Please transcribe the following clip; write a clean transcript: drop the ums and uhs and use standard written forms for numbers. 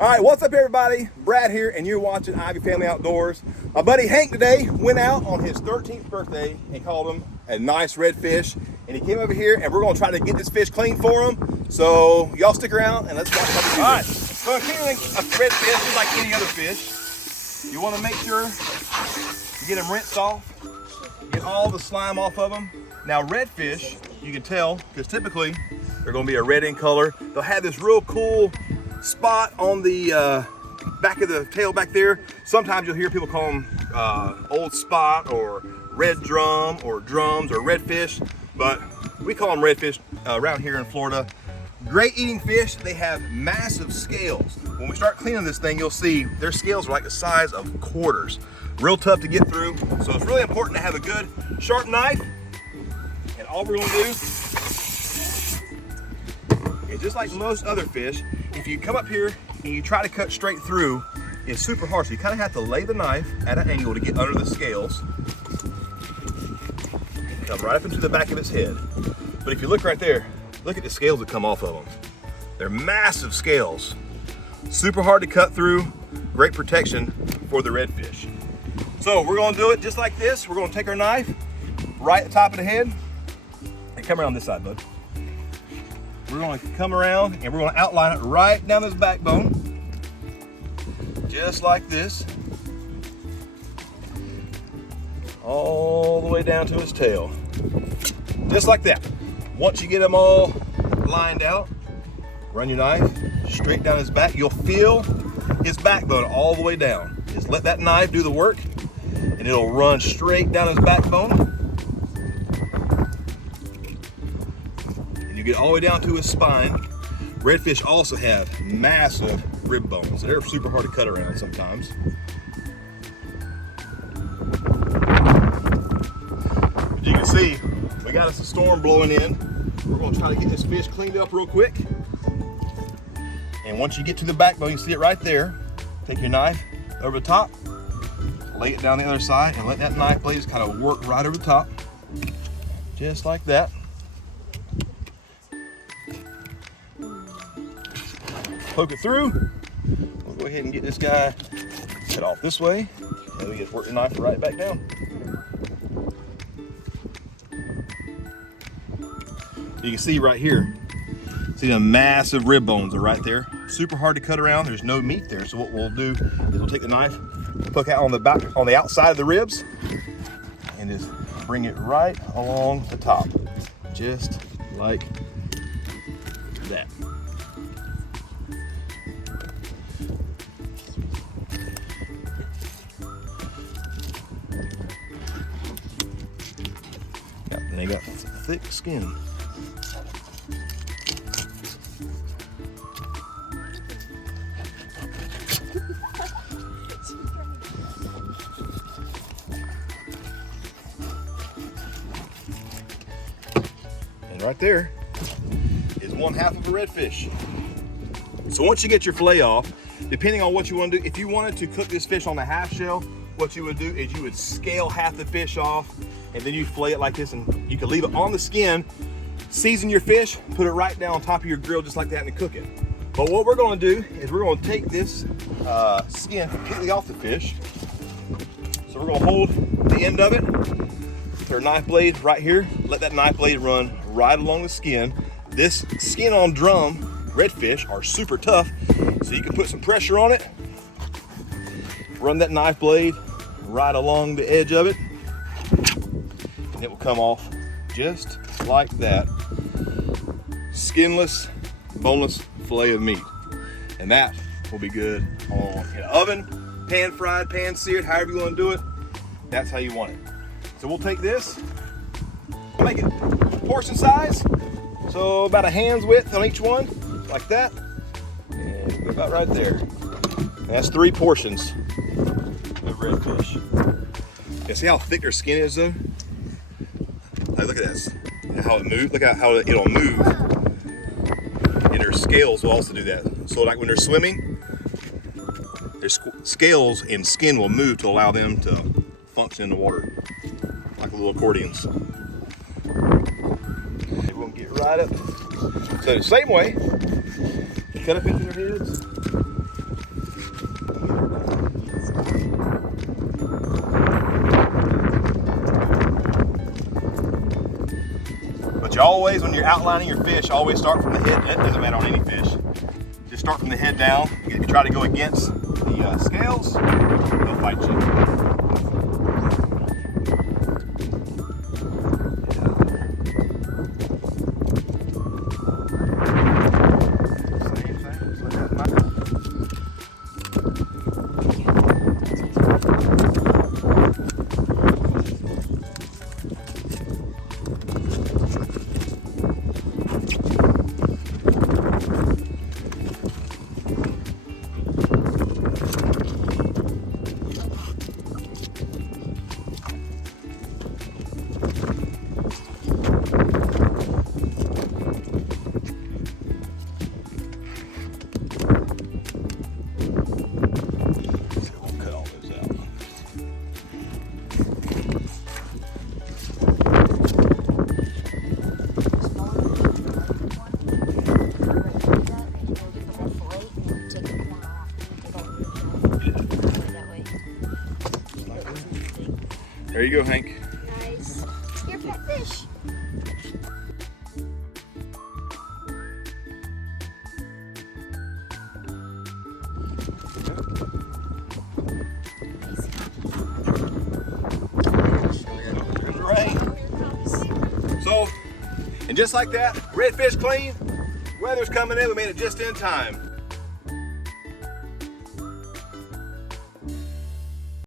All right, what's up everybody? Brad here, and you're watching Ivy Family Outdoors. My buddy Hank today went out on his 13th birthday and caught him a nice redfish. And he came over here, and we're gonna try to get this fish clean for him. So y'all stick around and let's watch how we do. All right, so cleaning a redfish is like any other fish. You wanna make sure you get them rinsed off, get all the slime off of them. Now redfish, you can tell, because typically they're gonna be a red in color. They'll have this real cool spot on the back of the tail back there. Sometimes you'll hear people call them old spot or red drum or drums or redfish, but we call them redfish around here in Florida. Great eating fish. They have massive scales. When we start cleaning this thing, you'll see their scales are like the size of quarters. Real tough to get through. So it's really important to have a good sharp knife. And all we're gonna do is, just like most other fish, if you come up here and you try to cut straight through, it's super hard. So you kind of have to lay the knife at an angle to get under the scales. Come right up into the back of its head. But if you look right there, look at the scales that come off of them. They're massive scales. Super hard to cut through. Great protection for the redfish. So we're gonna do it just like this. We're gonna take our knife right at the top of the head and come around this side, bud. We're gonna come around and we're gonna outline it right down this backbone, just like this, all the way down to his tail, just like that. Once you get them all lined out, run your knife straight down his back. You'll feel his backbone all the way down. Just let that knife do the work and it'll run straight down his backbone. Get all the way down to his spine. Redfish also have massive rib bones. They're super hard to cut around sometimes. You can see we got us a storm blowing in. We're going to try to get this fish cleaned up real quick. And once you get to the backbone, you see it right there. Take your knife over the top, lay it down the other side, and let that knife blade just kind of work right over the top, just like that. Poke it through. We'll go ahead and get this guy cut off this way, and we just work the knife right back down. You can see right here, see the massive rib bones are right there. Super hard to cut around. There's no meat there. So what we'll do is we'll take the knife, poke out on the back, on the outside of the ribs, and just bring it right along the top, just like that. And they got thick skin. And right there is one half of a redfish. So once you get your fillet off, depending on what you want to do, if you wanted to cook this fish on a half shell, what you would do is you would scale half the fish off, and then you fillet it like this, and you can leave it on the skin, season your fish, put it right down on top of your grill just like that and cook it. But what we're gonna do is we're gonna take this skin completely off the fish. So we're gonna hold the end of it with our knife blade right here, let that knife blade run right along the skin. This skin on drum redfish are super tough, so you can put some pressure on it, run that knife blade right along the edge of it, and it will come off just like that. Skinless, boneless fillet of meat. And that will be good on an oven, pan fried, pan seared, however you want to do it. That's how you want it. So we'll take this, make it portion size, so about a hand's width on each one, like that, and about right there. And that's 3 portions of redfish. You see how thick their skin is though? Like, look at this, how it moves. Look at how it'll move. And their scales will also do that. So like when they're swimming, their scales and skin will move to allow them to function in the water, like little accordions. We're gonna get right up. So the same way, cut up into their heads, always, when you're outlining your fish, always start from the head. That doesn't matter on any fish. Just start from the head down. If you try to go against the scales, they'll fight you. There you go, Hank. Nice. Your pet fish. So, and just like that, redfish clean. Weather's coming in. We made it just in time.